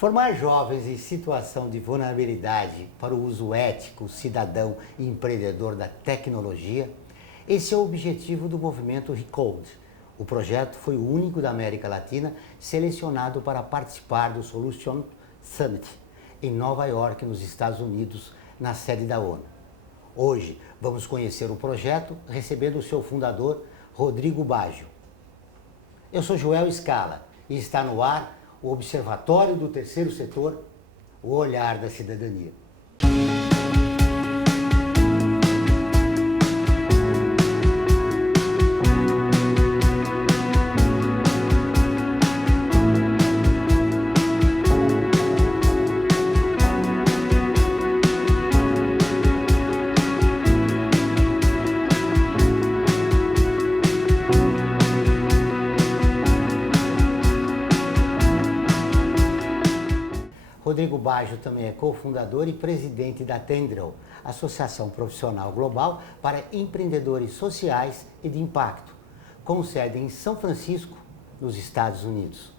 Formar jovens em situação de vulnerabilidade para o uso ético, cidadão e empreendedor da tecnologia, esse é o objetivo do movimento Recode. O projeto foi o único da América Latina selecionado para participar do Solution Summit, em Nova York, nos Estados Unidos, na sede da ONU. Hoje, vamos conhecer o projeto recebendo o seu fundador, Rodrigo Baggio. Eu sou Joel Scala e está no ar o Observatório do Terceiro Setor, o olhar da cidadania. Rodrigo Baggio também é cofundador e presidente da Tendril, Associação Profissional Global para Empreendedores Sociais e de Impacto, com sede em São Francisco, nos Estados Unidos.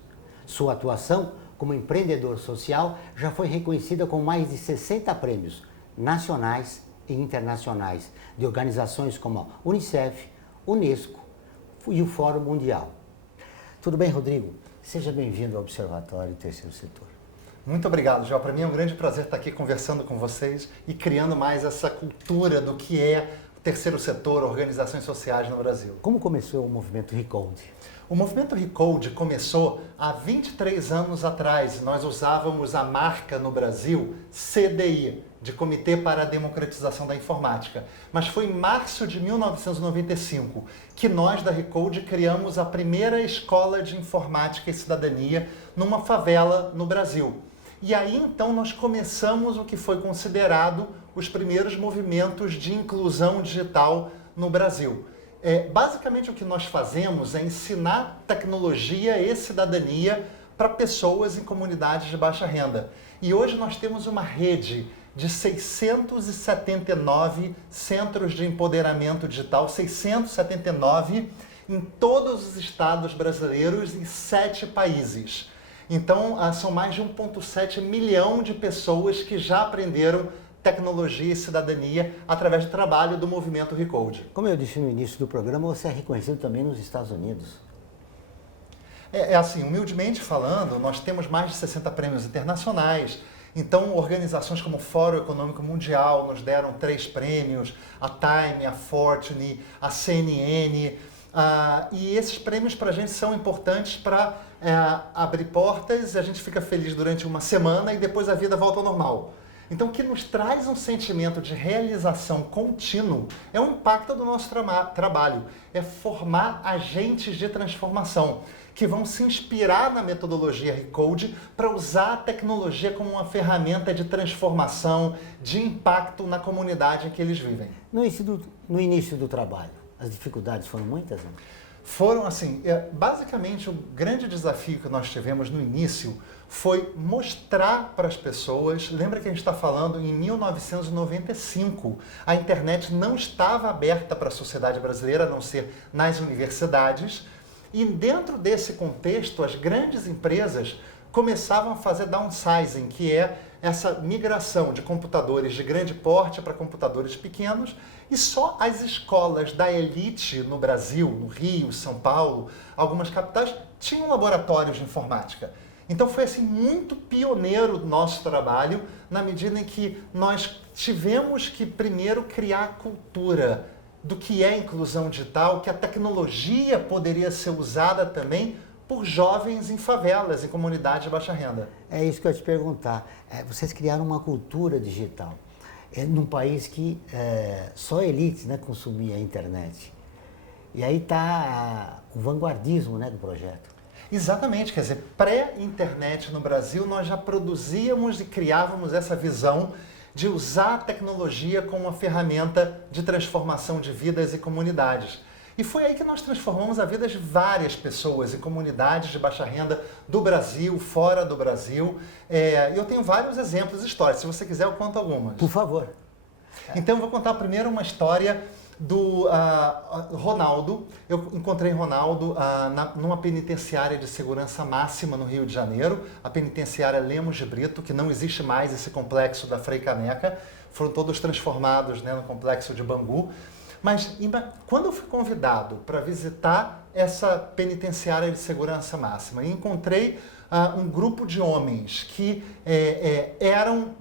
Sua atuação como empreendedor social já foi reconhecida com mais de 60 prêmios nacionais e internacionais de organizações como a Unicef, Unesco e o Fórum Mundial. Tudo bem, Rodrigo? Seja bem-vindo ao Observatório Terceiro Setor. Muito obrigado, João. Para mim é um grande prazer estar aqui conversando com vocês e criando mais essa cultura do que é o terceiro setor, organizações sociais no Brasil. Como começou o movimento Recode? O movimento Recode começou há 23 anos atrás. Nós usávamos a marca no Brasil CDI, de Comitê para a Democratização da Informática. Mas foi em março de 1995 que nós da Recode criamos a primeira escola de informática e cidadania numa favela no Brasil. E aí então nós começamos o que foi considerado os primeiros movimentos de inclusão digital no Brasil. Basicamente o que nós fazemos é ensinar tecnologia e cidadania para pessoas em comunidades de baixa renda. E hoje nós temos uma rede de 679 centros de empoderamento digital, 679 em todos os estados brasileiros e 7 países. Então, são mais de 1,7 milhão de pessoas que já aprenderam tecnologia e cidadania através do trabalho do movimento Recode. Como eu disse no início do programa, você é reconhecido também nos Estados Unidos. Assim, humildemente falando, nós temos mais de 60 prêmios internacionais. Então, organizações como o Fórum Econômico Mundial nos deram 3 prêmios, a Time, a Fortune, a CNN. E esses prêmios para a gente são importantes para abrir portas, a gente fica feliz durante uma semana e depois a vida volta ao normal. Então, o que nos traz um sentimento de realização contínuo é o impacto do nosso trabalho, é formar agentes de transformação que vão se inspirar na metodologia Recode para usar a tecnologia como uma ferramenta de transformação, de impacto na comunidade em que eles vivem. No início do trabalho, as dificuldades foram muitas, né? Foram assim, basicamente o grande desafio que nós tivemos no início foi mostrar para as pessoas, lembra que a gente está falando em 1995, a internet não estava aberta para a sociedade brasileira, a não ser nas universidades, e dentro desse contexto as grandes empresas começavam a fazer downsizing, que é essa migração de computadores de grande porte para computadores pequenos, e só as escolas da elite no Brasil, no Rio, São Paulo, algumas capitais, tinham laboratórios de informática. Então foi assim muito pioneiro o nosso trabalho, na medida em que nós tivemos que primeiro criar a cultura do que é inclusão digital, que a tecnologia poderia ser usada também por jovens em favelas, em comunidades de baixa renda. É isso que eu ia te perguntar. Vocês criaram uma cultura digital num país que só a elite, né, consumia a internet. E aí está o vanguardismo, né, do projeto. Exatamente, quer dizer, pré-internet no Brasil nós já produzíamos e criávamos essa visão de usar a tecnologia como uma ferramenta de transformação de vidas e comunidades. E foi aí que nós transformamos a vida de várias pessoas em comunidades de baixa renda do Brasil, fora do Brasil. Eu tenho vários exemplos históricos. Se você quiser, eu conto algumas. Por favor. Então, eu vou contar primeiro uma história do Ronaldo. Eu encontrei Ronaldo numa penitenciária de segurança máxima no Rio de Janeiro, a penitenciária Lemos de Brito, que não existe mais esse complexo da Frei Caneca, foram todos transformados, né, no complexo de Bangu. Mas quando eu fui convidado para visitar essa penitenciária de segurança máxima, encontrei um grupo de homens que eram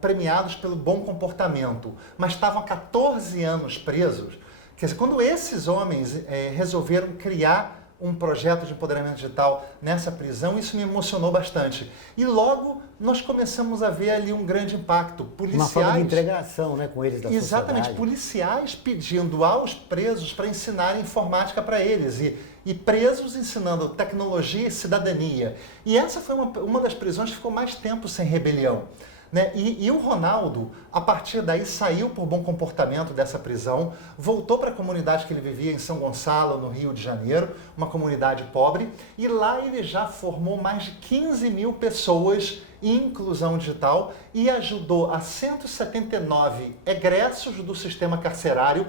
premiados pelo bom comportamento, mas estavam há 14 anos presos. Quer dizer, quando esses homens resolveram criar um projeto de empoderamento digital nessa prisão, isso me emocionou bastante. E logo nós começamos a ver ali um grande impacto. Policiais, uma forma de integração, né, com eles da sociedade. Exatamente, policiais pedindo aos presos para ensinar informática para eles e presos ensinando tecnologia e cidadania. E essa foi uma das prisões que ficou mais tempo sem rebelião. Né? E o Ronaldo, a partir daí, saiu por bom comportamento dessa prisão, voltou para a comunidade que ele vivia em São Gonçalo, no Rio de Janeiro, uma comunidade pobre, e lá ele já formou mais de 15 mil pessoas em inclusão digital e ajudou a 179 egressos do sistema carcerário,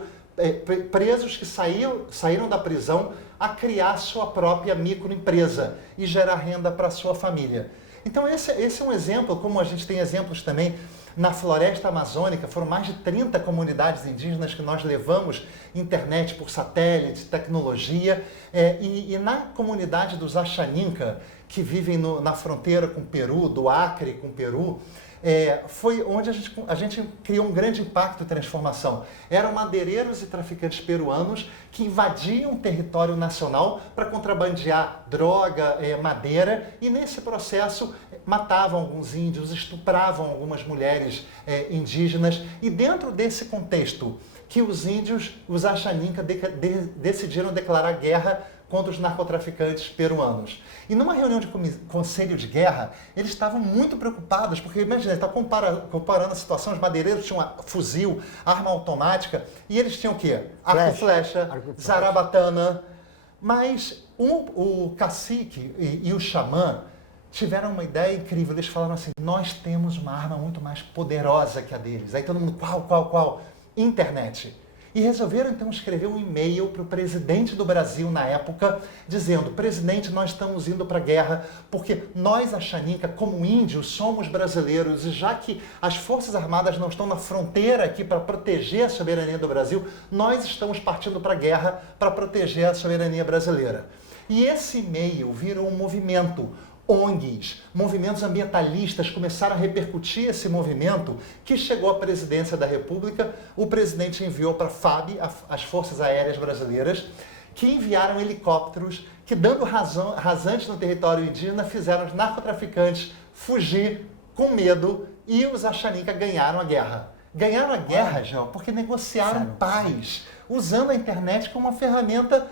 presos que saíram da prisão, a criar sua própria microempresa e gerar renda para sua família. Então esse é um exemplo, como a gente tem exemplos também na floresta amazônica, foram mais de 30 comunidades indígenas que nós levamos internet por satélite, tecnologia, e na comunidade dos Axaninca, que vivem na fronteira com o Peru, do Acre com o Peru, foi onde a gente criou um grande impacto e transformação. Eram madeireiros e traficantes peruanos que invadiam o território nacional para contrabandear droga, madeira, e nesse processo matavam alguns índios, estupravam algumas mulheres indígenas, e dentro desse contexto que os índios, os Axaninca, decidiram declarar guerra contra os narcotraficantes peruanos. E numa reunião de conselho de guerra, eles estavam muito preocupados, porque imagina, ele está comparando a situação, os madeireiros tinham fuzil, arma automática, e eles tinham o quê? Arco e flecha, zarabatana. Mas o cacique e o xamã tiveram uma ideia incrível, eles falaram assim, nós temos uma arma muito mais poderosa que a deles. Aí todo mundo, qual? Internet. E resolveram então escrever um e-mail para o presidente do Brasil na época, dizendo, presidente, nós estamos indo para a guerra porque nós, Axaninca, como índios, somos brasileiros, e já que as Forças Armadas não estão na fronteira aqui para proteger a soberania do Brasil, nós estamos partindo para a guerra para proteger a soberania brasileira. E esse e-mail virou um movimento. ONGs, movimentos ambientalistas começaram a repercutir esse movimento, que chegou à presidência da República. O presidente enviou para a FAB, as Forças Aéreas Brasileiras, que enviaram helicópteros que, dando rasantes no território indígena, fizeram os narcotraficantes fugir com medo, e os Axaninca ganharam a guerra. Ganharam a guerra, João, porque negociaram paz, usando a internet como uma ferramenta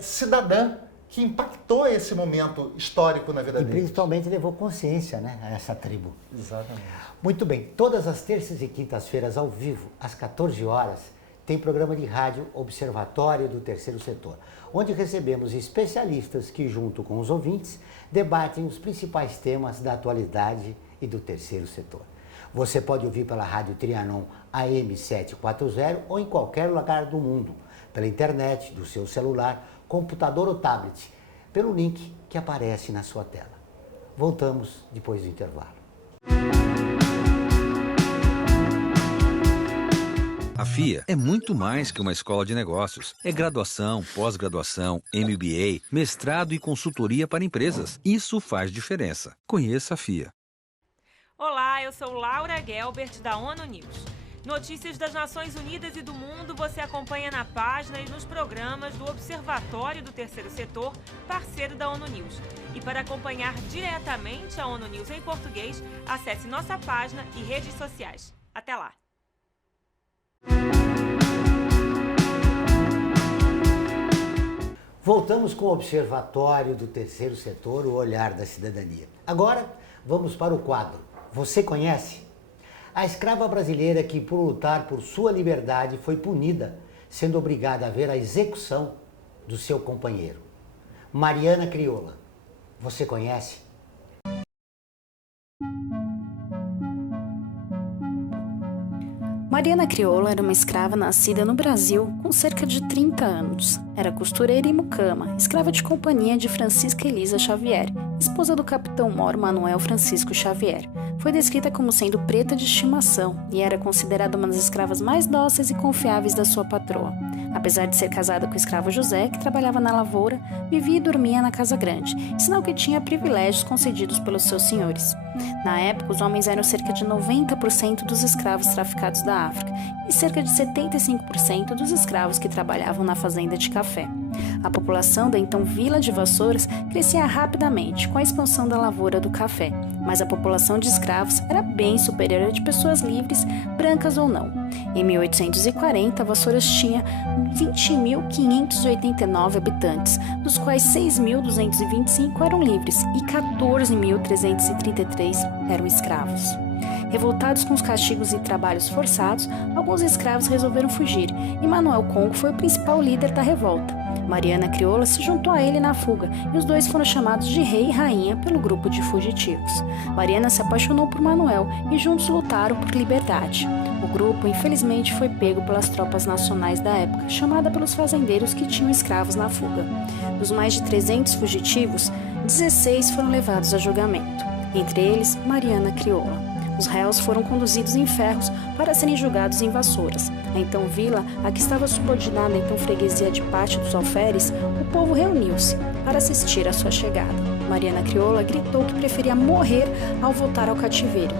cidadã, que impactou esse momento histórico na vida deles. E principalmente levou consciência, né, a essa tribo. Exatamente. Muito bem, todas as terças e quintas-feiras ao vivo, às 14 horas, tem programa de rádio Observatório do Terceiro Setor, onde recebemos especialistas que, junto com os ouvintes, debatem os principais temas da atualidade e do terceiro setor. Você pode ouvir pela Rádio Trianon AM 740 ou em qualquer lugar do mundo, pela internet, do seu celular, computador ou tablet, pelo link que aparece na sua tela. Voltamos depois do intervalo. A FIA é muito mais que uma escola de negócios. É graduação, pós-graduação, MBA, mestrado e consultoria para empresas. Isso faz diferença. Conheça a FIA. Olá, eu sou Laura Gelbert, da ONU News. Notícias das Nações Unidas e do mundo você acompanha na página e nos programas do Observatório do Terceiro Setor, parceiro da ONU News. E para acompanhar diretamente a ONU News em português, acesse nossa página e redes sociais. Até lá! Voltamos com o Observatório do Terceiro Setor, o olhar da cidadania. Agora, vamos para o quadro Você Conhece? A escrava brasileira que, por lutar por sua liberdade, foi punida, sendo obrigada a ver a execução do seu companheiro. Mariana Crioula. Você conhece? Mariana Crioula era uma escrava nascida no Brasil com cerca de 30 anos. Era costureira e mucama, escrava de companhia de Francisca Elisa Xavier, esposa do capitão-mor Manuel Francisco Xavier. Foi descrita como sendo preta de estimação e era considerada uma das escravas mais dóceis e confiáveis da sua patroa. Apesar de ser casada com o escravo José, que trabalhava na lavoura, vivia e dormia na casa grande, sinal que tinha privilégios concedidos pelos seus senhores. Na época, os homens eram cerca de 90% dos escravos traficados da África e cerca de 75% dos escravos que trabalhavam na fazenda de café. A população da então Vila de Vassouras crescia rapidamente com a expansão da lavoura do café, mas a população de escravos era bem superior à de pessoas livres, brancas ou não. Em 1840, Vassouras tinha 20.589 habitantes, dos quais 6.225 eram livres e 14.333 eram escravos. Revoltados com os castigos e trabalhos forçados, alguns escravos resolveram fugir e Manuel Congo foi o principal líder da revolta. Mariana Crioula se juntou a ele na fuga e os dois foram chamados de rei e rainha pelo grupo de fugitivos. Mariana se apaixonou por Manuel e juntos lutaram por liberdade. O grupo, infelizmente, foi pego pelas tropas nacionais da época, chamada pelos fazendeiros que tinham escravos na fuga. Dos mais de 300 fugitivos, 16 foram levados a julgamento, entre eles Mariana Crioula. Os réus foram conduzidos em ferros para serem julgados em Vassouras. A então vila, a que estava subordinada à então freguesia de Pátio dos Alferes, o povo reuniu-se para assistir à sua chegada. Mariana Crioula gritou que preferia morrer ao voltar ao cativeiro,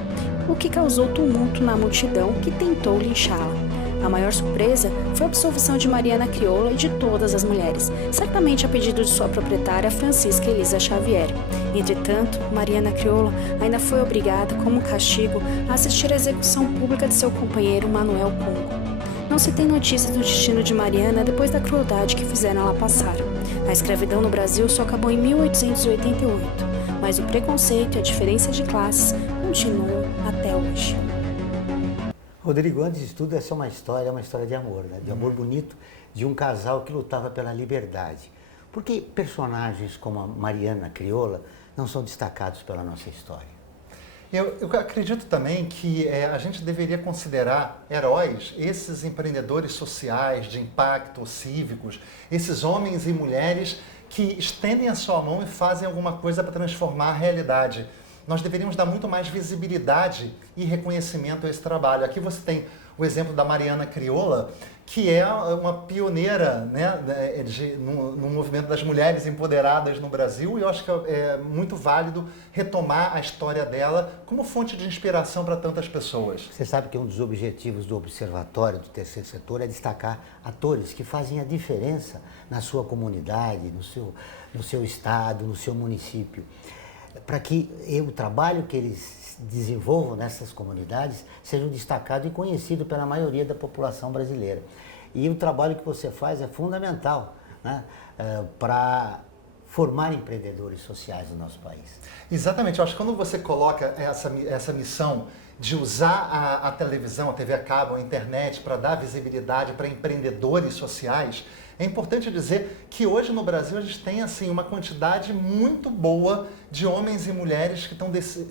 o que causou tumulto na multidão que tentou linchá-la. A maior surpresa foi a absolvição de Mariana Crioula e de todas as mulheres, certamente a pedido de sua proprietária Francisca Elisa Xavier. Entretanto, Mariana Crioula ainda foi obrigada, como castigo, a assistir à execução pública de seu companheiro Manuel Congo. Não se tem notícias do destino de Mariana depois da crueldade que fizeram ela passar. A escravidão no Brasil só acabou em 1888, mas o preconceito e a diferença de classes continuam até hoje. Rodrigo, antes de tudo, essa é uma história de amor, né? De amor bonito, de um casal que lutava pela liberdade. Por que personagens como a Mariana Crioula não são destacados pela nossa história? Eu acredito também que a gente deveria considerar heróis esses empreendedores sociais, de impacto, cívicos, esses homens e mulheres que estendem a sua mão e fazem alguma coisa para transformar a realidade. Nós deveríamos dar muito mais visibilidade e reconhecimento a esse trabalho. Aqui você tem o exemplo da Mariana Crioula, que é uma pioneira, né, no movimento das mulheres empoderadas no Brasil, e eu acho que é muito válido retomar a história dela como fonte de inspiração para tantas pessoas. Você sabe que um dos objetivos do Observatório do Terceiro Setor é destacar atores que fazem a diferença na sua comunidade, no seu estado, no seu município, para que o trabalho que eles desenvolvam nessas comunidades seja destacado e conhecido pela maioria da população brasileira. E o trabalho que você faz é fundamental, né, para formar empreendedores sociais no nosso país. Exatamente. Eu acho que quando você coloca essa missão de usar a televisão, a TV a cabo, a internet para dar visibilidade para empreendedores sociais, é importante dizer que hoje no Brasil a gente tem assim, uma quantidade muito boa de homens e mulheres que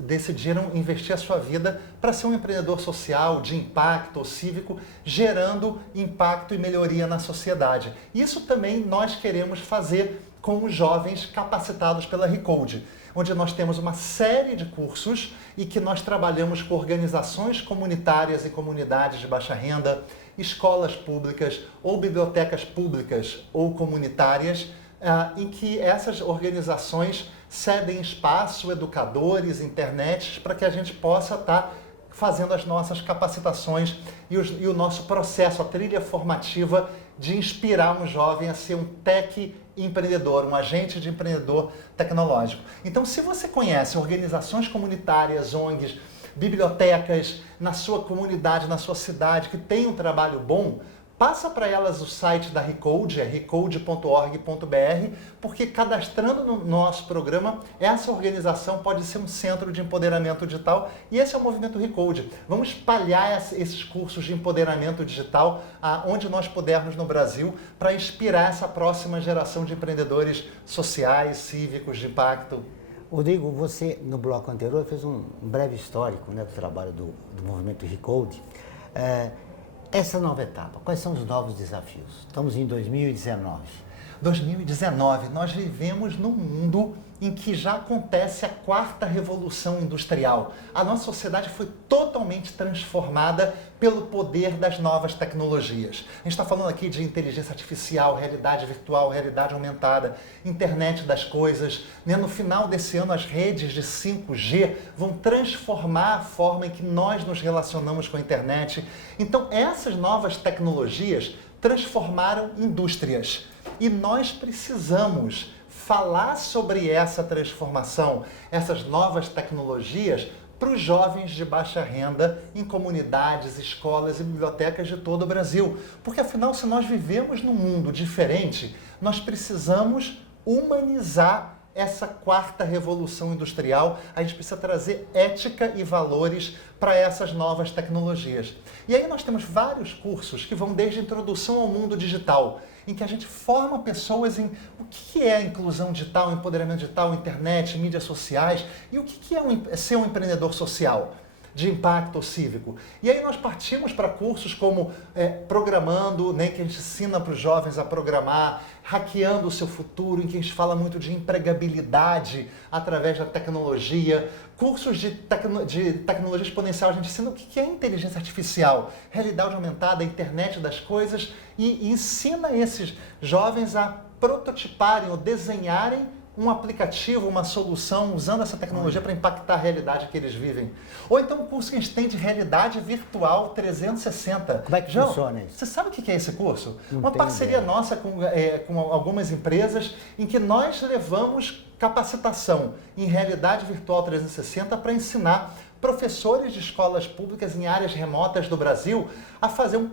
decidiram investir a sua vida para ser um empreendedor social, de impacto cívico, gerando impacto e melhoria na sociedade. Isso também nós queremos fazer com os jovens capacitados pela Recode, onde nós temos uma série de cursos e que nós trabalhamos com organizações comunitárias e comunidades de baixa renda, escolas públicas ou bibliotecas públicas ou comunitárias, em que essas organizações cedem espaço, educadores, internet, para que a gente possa estar fazendo as nossas capacitações e o nosso processo, a trilha formativa de inspirar um jovem a ser um tech empreendedor, um agente de empreendedor tecnológico. Então, se você conhece organizações comunitárias, ONGs, bibliotecas na sua comunidade, na sua cidade, que tem um trabalho bom, passa para elas o site da Recode, é recode.org.br, porque cadastrando no nosso programa, essa organização pode ser um centro de empoderamento digital e esse é o movimento Recode. Vamos espalhar esses cursos de empoderamento digital aonde nós pudermos no Brasil para inspirar essa próxima geração de empreendedores sociais, cívicos, de impacto. Rodrigo, você no bloco anterior fez um breve histórico, né, do trabalho do movimento Recode. essa nova etapa, quais são os novos desafios? Estamos em 2019. 2019, nós vivemos num mundo em que já acontece a quarta revolução industrial. A nossa sociedade foi totalmente transformada pelo poder das novas tecnologias. A gente está falando aqui de inteligência artificial, realidade virtual, realidade aumentada, internet das coisas. No final desse ano, as redes de 5G vão transformar a forma em que nós nos relacionamos com a internet. Então, essas novas tecnologias transformaram indústrias. E nós precisamos falar sobre essa transformação, essas novas tecnologias, para os jovens de baixa renda em comunidades, escolas e bibliotecas de todo o Brasil. Porque, afinal, se nós vivemos num mundo diferente, nós precisamos humanizar essa quarta revolução industrial. A gente precisa trazer ética e valores para essas novas tecnologias. E aí nós temos vários cursos que vão desde a introdução ao mundo digital, em que a gente forma pessoas em o que é inclusão digital, empoderamento digital, internet, mídias sociais, e o que é ser um empreendedor social de impacto cívico. E aí nós partimos para cursos como programando, né, que a gente ensina para os jovens a programar, hackeando o seu futuro, em que a gente fala muito de empregabilidade através da tecnologia, cursos de tecnologia exponencial, a gente ensina o que é inteligência artificial, realidade aumentada, internet das coisas, e ensina esses jovens a prototiparem ou desenharem um aplicativo, uma solução, usando essa tecnologia para impactar a realidade que eles vivem. Ou então um curso que a gente tem de realidade virtual 360. Como é que funciona isso? Você sabe o que é esse curso? Não Uma tenho parceria ideia. nossa com algumas empresas em que nós levamos capacitação em realidade virtual 360 para ensinar professores de escolas públicas em áreas remotas do Brasil a fazer um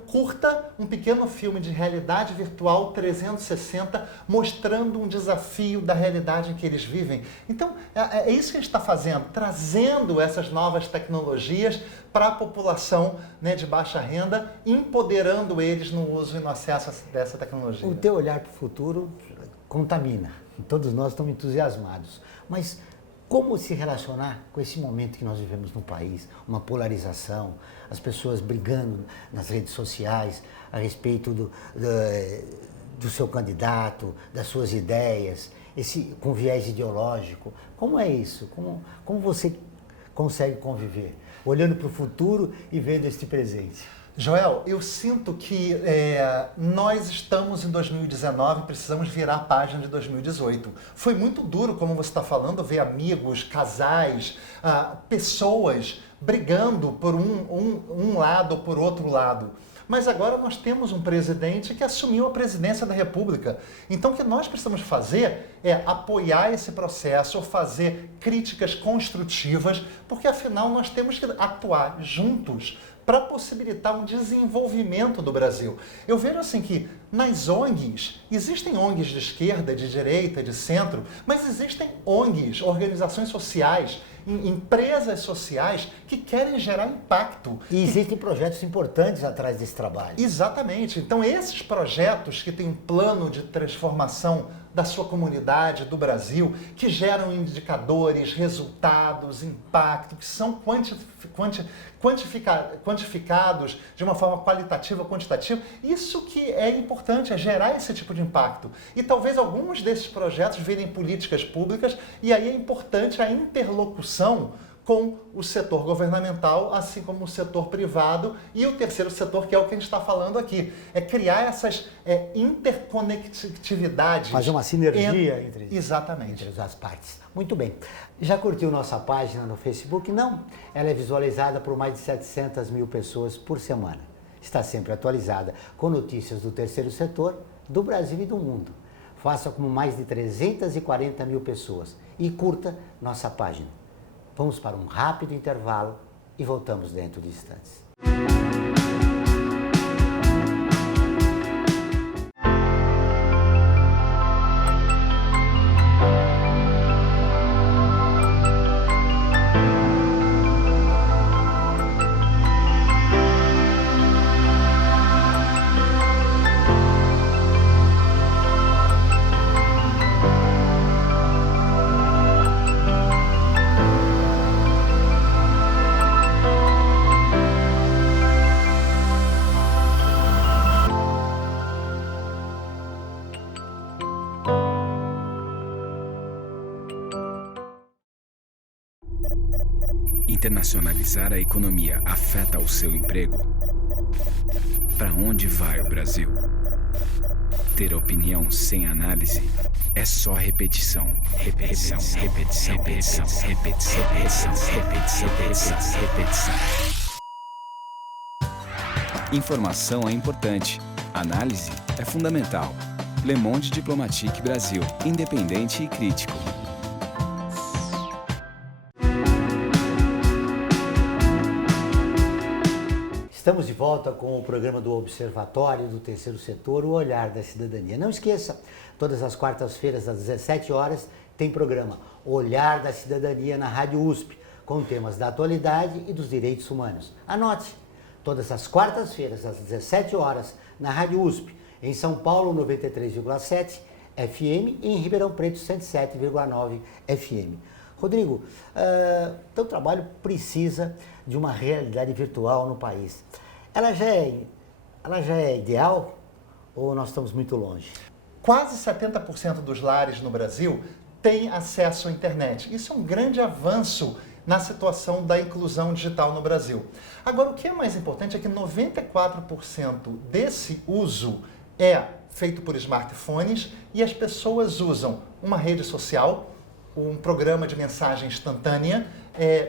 pequeno filme de realidade virtual 360, mostrando um desafio da realidade em que eles vivem. Então, é isso que a gente está fazendo, trazendo essas novas tecnologias para a população, né, de baixa renda, empoderando eles no uso e no acesso dessa tecnologia. O teu olhar para o futuro contamina. Todos nós estamos entusiasmados. Mas como se relacionar com esse momento que nós vivemos no país? Uma polarização, as pessoas brigando nas redes sociais a respeito do seu candidato, das suas ideias, com viés ideológico. Como é isso? Como você consegue conviver? Olhando para o futuro e vendo este presente. Joel, eu sinto que nós estamos em 2019 e precisamos virar a página de 2018. Foi muito duro, como você está falando, ver amigos, casais, pessoas brigando por um lado ou por outro lado. Mas agora nós temos um presidente que assumiu a presidência da República. Então o que nós precisamos fazer é apoiar esse processo, fazer críticas construtivas, porque afinal nós temos que atuar juntos para possibilitar um desenvolvimento do Brasil. Eu vejo assim que nas ONGs, existem ONGs de esquerda, de direita, de centro, mas existem ONGs, organizações sociais, empresas sociais que querem gerar impacto. E existem projetos importantes atrás desse trabalho. Exatamente. Então esses projetos que têm um plano de transformação da sua comunidade, do Brasil, que geram indicadores, resultados, impacto, que são quantificados de uma forma qualitativa, quantitativa. Isso que é importante, é gerar esse tipo de impacto. E talvez alguns desses projetos virem políticas públicas, e aí é importante a interlocução com o setor governamental, assim como o setor privado e o terceiro setor, que é o que a gente está falando aqui. É criar essas interconectividades. Fazer uma sinergia entre as partes. Muito bem. Já curtiu nossa página no Facebook? Não. Ela é visualizada por mais de 700 mil pessoas por semana. Está sempre atualizada com notícias do terceiro setor, do Brasil e do mundo. Faça como mais de 340 mil pessoas e curta nossa página. Vamos para um rápido intervalo e voltamos dentro de instantes. internacionalizar a economia afeta o seu emprego? Para onde vai o Brasil? Ter opinião sem análise é só repetição. Repetição, repetição, repetição, repetição, repetição, repetição, repetição, repetição. Informação é importante. Análise é fundamental. Le Monde Diplomatique Brasil. Independente e crítico. Estamos de volta com o programa do Observatório do Terceiro Setor, o Olhar da Cidadania. Não esqueça, todas as quartas-feiras, às 17 horas, tem programa Olhar da Cidadania na Rádio USP, com temas da atualidade e dos direitos humanos. Anote, todas as quartas-feiras, às 17 horas, na Rádio USP, em São Paulo, 93,7 FM e em Ribeirão Preto, 107,9 FM. Rodrigo, teu trabalho precisa de uma realidade virtual no país. Ela já é ideal ou nós estamos muito longe? Quase 70% dos lares no Brasil têm acesso à internet. Isso é um grande avanço na situação da inclusão digital no Brasil. Agora, o que é mais importante é que 94% desse uso é feito por smartphones e as pessoas usam uma rede social, um programa de mensagem instantânea,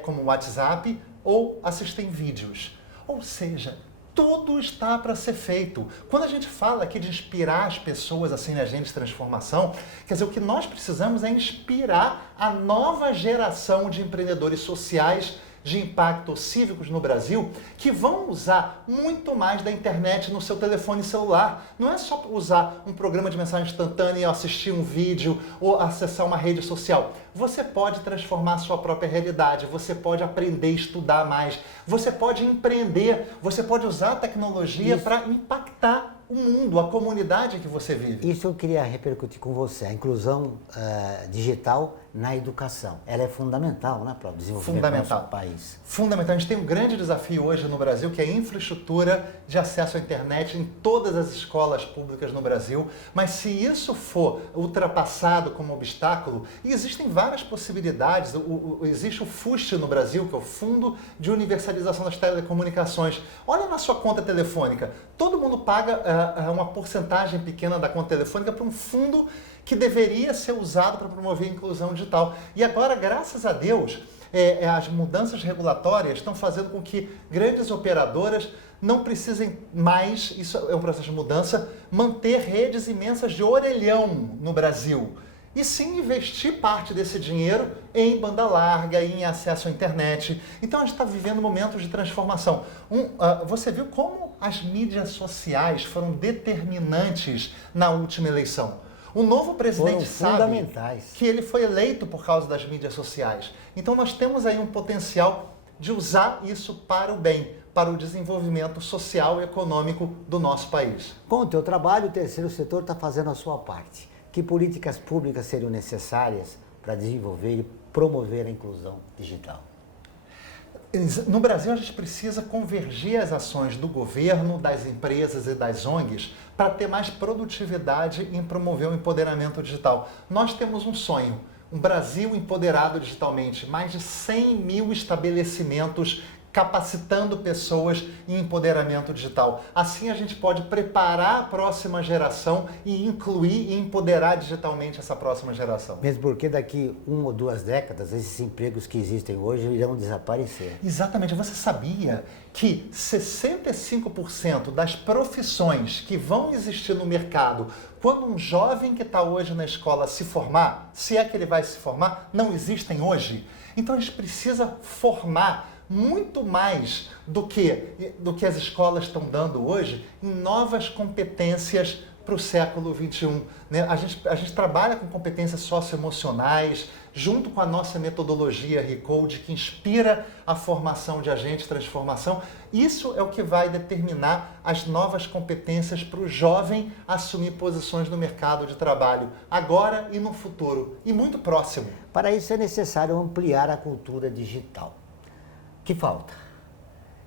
como o WhatsApp, ou assistem vídeos. Ou seja, tudo está para ser feito. Quando a gente fala aqui de inspirar as pessoas assim na agenda de transformação, quer dizer, o que nós precisamos é inspirar a nova geração de empreendedores sociais de impacto cívicos no Brasil que vão usar muito mais da internet no seu telefone celular. Não é só usar um programa de mensagem instantânea, assistir um vídeo ou acessar uma rede social. Você pode transformar a sua própria realidade, você pode aprender a estudar mais, você pode empreender, você pode usar a tecnologia para impactar o mundo, a comunidade que você vive. Isso eu queria repercutir com você, a inclusão digital na educação. Ela é fundamental, né, para o desenvolvimento do nosso país. Fundamental. A gente tem um grande desafio hoje no Brasil, que é a infraestrutura de acesso à internet em todas as escolas públicas no Brasil. Mas se isso for ultrapassado como obstáculo, e existem várias possibilidades. Existe o FUST no Brasil, que é o Fundo de Universalização das Telecomunicações. Olha na sua conta telefônica. Todo mundo paga uma porcentagem pequena da conta telefônica para um fundo que deveria ser usado para promover a inclusão digital. E agora, graças a Deus, as mudanças regulatórias estão fazendo com que grandes operadoras não precisem mais, isso é um processo de mudança, manter redes imensas de orelhão no Brasil. E sim investir parte desse dinheiro em banda larga, em acesso à internet. Então a gente está vivendo momentos de transformação. Você viu como as mídias sociais foram determinantes na última eleição. O novo presidente sabe que ele foi eleito por causa das mídias sociais. Então nós temos aí um potencial de usar isso para o bem, para o desenvolvimento social e econômico do nosso país. Com o teu trabalho, o terceiro setor está fazendo a sua parte. Que políticas públicas seriam necessárias para desenvolver e promover a inclusão digital? No Brasil, a gente precisa convergir as ações do governo, das empresas e das ONGs para ter mais produtividade em promover o empoderamento digital. Nós temos um sonho, um Brasil empoderado digitalmente, mais de 100 mil estabelecimentos capacitando pessoas em empoderamento digital. Assim a gente pode preparar a próxima geração e incluir e empoderar digitalmente essa próxima geração. Mesmo porque daqui 1 ou 2 décadas, esses empregos que existem hoje irão desaparecer. Exatamente. Você sabia que 65% das profissões que vão existir no mercado, quando um jovem que está hoje na escola se formar, se é que ele vai se formar, não existem hoje? Então a gente precisa formar muito mais do que as escolas estão dando hoje em novas competências para o século XXI. Né? A gente trabalha com competências socioemocionais, junto com a nossa metodologia Recode, que inspira a formação de agentes de transformação. Isso é o que vai determinar as novas competências para o jovem assumir posições no mercado de trabalho, agora e no futuro, e muito próximo. Para isso é necessário ampliar a cultura digital. Que falta?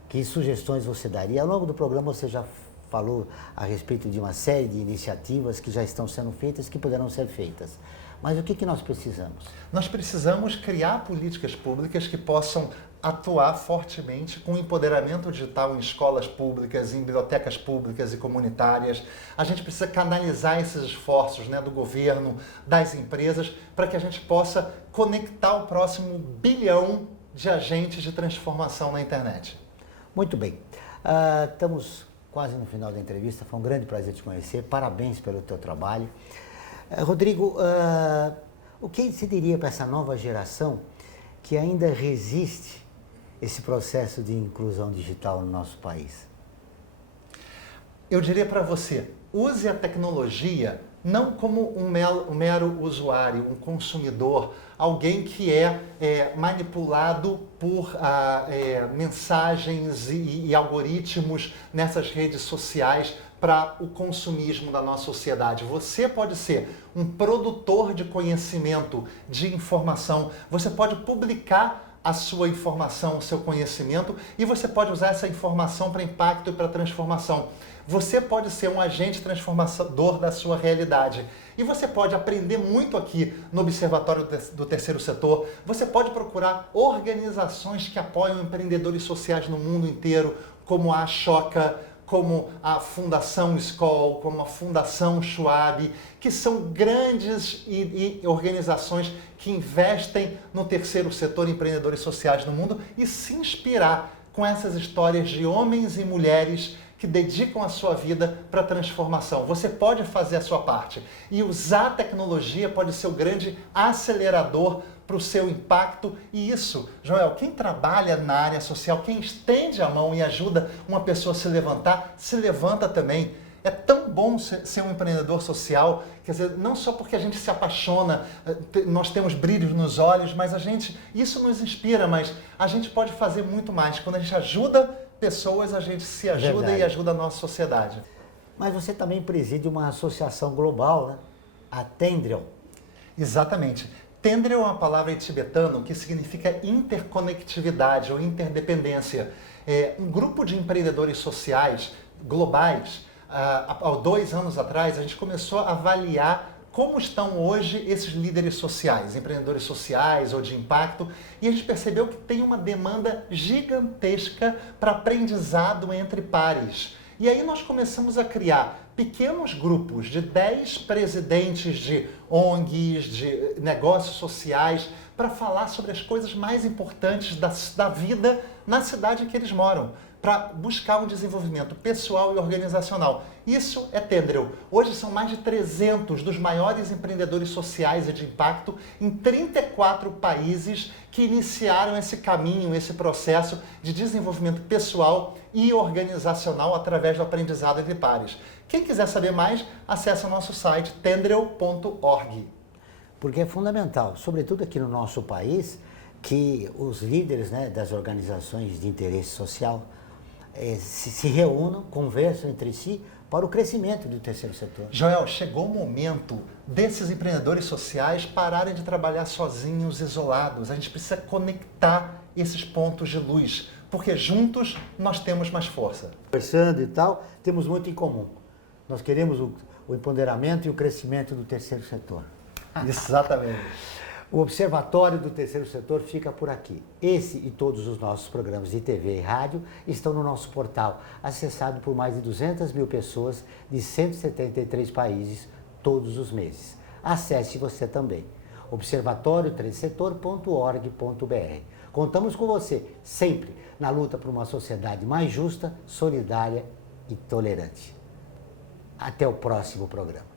Que sugestões você daria? Ao longo do programa você já falou a respeito de uma série de iniciativas que já estão sendo feitas, que poderão ser feitas. Mas o que nós precisamos? Nós precisamos criar políticas públicas que possam atuar fortemente com o empoderamento digital em escolas públicas, em bibliotecas públicas e comunitárias. A gente precisa canalizar esses esforços, né, do governo, das empresas, para que a gente possa conectar o próximo bilhão de agentes de transformação na internet. Muito bem. Estamos quase no final da entrevista. Foi um grande prazer te conhecer. Parabéns pelo teu trabalho. Rodrigo, o que você diria para essa nova geração que ainda resiste esse processo de inclusão digital no nosso país? Eu diria para você, use a tecnologia não como um mero usuário, um consumidor, alguém que é manipulado por mensagens e algoritmos nessas redes sociais para o consumismo da nossa sociedade. Você pode ser um produtor de conhecimento, de informação, você pode publicar a sua informação, o seu conhecimento, e você pode usar essa informação para impacto e para transformação. Você pode ser um agente transformador da sua realidade. E você pode aprender muito aqui no Observatório do Terceiro Setor. Você pode procurar organizações que apoiam empreendedores sociais no mundo inteiro, como a Ashoka, como a Fundação Skoll, como a Fundação Schwab, que são grandes organizações que investem no terceiro setor, empreendedores sociais no mundo, e se inspirar com essas histórias de homens e mulheres que dedicam a sua vida para a transformação. Você pode fazer a sua parte e usar a tecnologia pode ser o grande acelerador para o seu impacto. E isso, Joel, quem trabalha na área social, quem estende a mão e ajuda uma pessoa a se levantar, se levanta também. É tão bom ser um empreendedor social, quer dizer, não só porque a gente se apaixona, nós temos brilhos nos olhos, mas isso nos inspira, mas a gente pode fazer muito mais. Quando a gente ajuda pessoas, a gente se ajuda e ajuda a nossa sociedade. Mas você também preside uma associação global, né? A Tendril. Exatamente. Tendril é uma palavra em tibetano que significa interconectividade ou interdependência. É um grupo de empreendedores sociais globais. Há 2 anos atrás, a gente começou a avaliar como estão hoje esses líderes sociais, empreendedores sociais ou de impacto, e a gente percebeu que tem uma demanda gigantesca para aprendizado entre pares. E aí nós começamos a criar pequenos grupos de 10 presidentes de ONGs, de negócios sociais, para falar sobre as coisas mais importantes da vida na cidade em que eles moram, para buscar um desenvolvimento pessoal e organizacional. Isso é Tendril. Hoje são mais de 300 dos maiores empreendedores sociais e de impacto em 34 países que iniciaram esse caminho, esse processo de desenvolvimento pessoal e organizacional através do aprendizado entre pares. Quem quiser saber mais, acesse o nosso site tendril.org. Porque é fundamental, sobretudo aqui no nosso país, que os líderes, né, das organizações de interesse social se reúnam, conversam entre si para o crescimento do terceiro setor. Joel, chegou o momento desses empreendedores sociais pararem de trabalhar sozinhos, isolados. A gente precisa conectar esses pontos de luz, porque juntos nós temos mais força. Conversando e tal, temos muito em comum. Nós queremos o empoderamento e o crescimento do terceiro setor. Exatamente. O Observatório do Terceiro Setor fica por aqui. Esse e todos os nossos programas de TV e rádio estão no nosso portal, acessado por mais de 200 mil pessoas de 173 países todos os meses. Acesse você também, observatorioterceirsetor.org.br. Contamos com você sempre na luta por uma sociedade mais justa, solidária e tolerante. Até o próximo programa.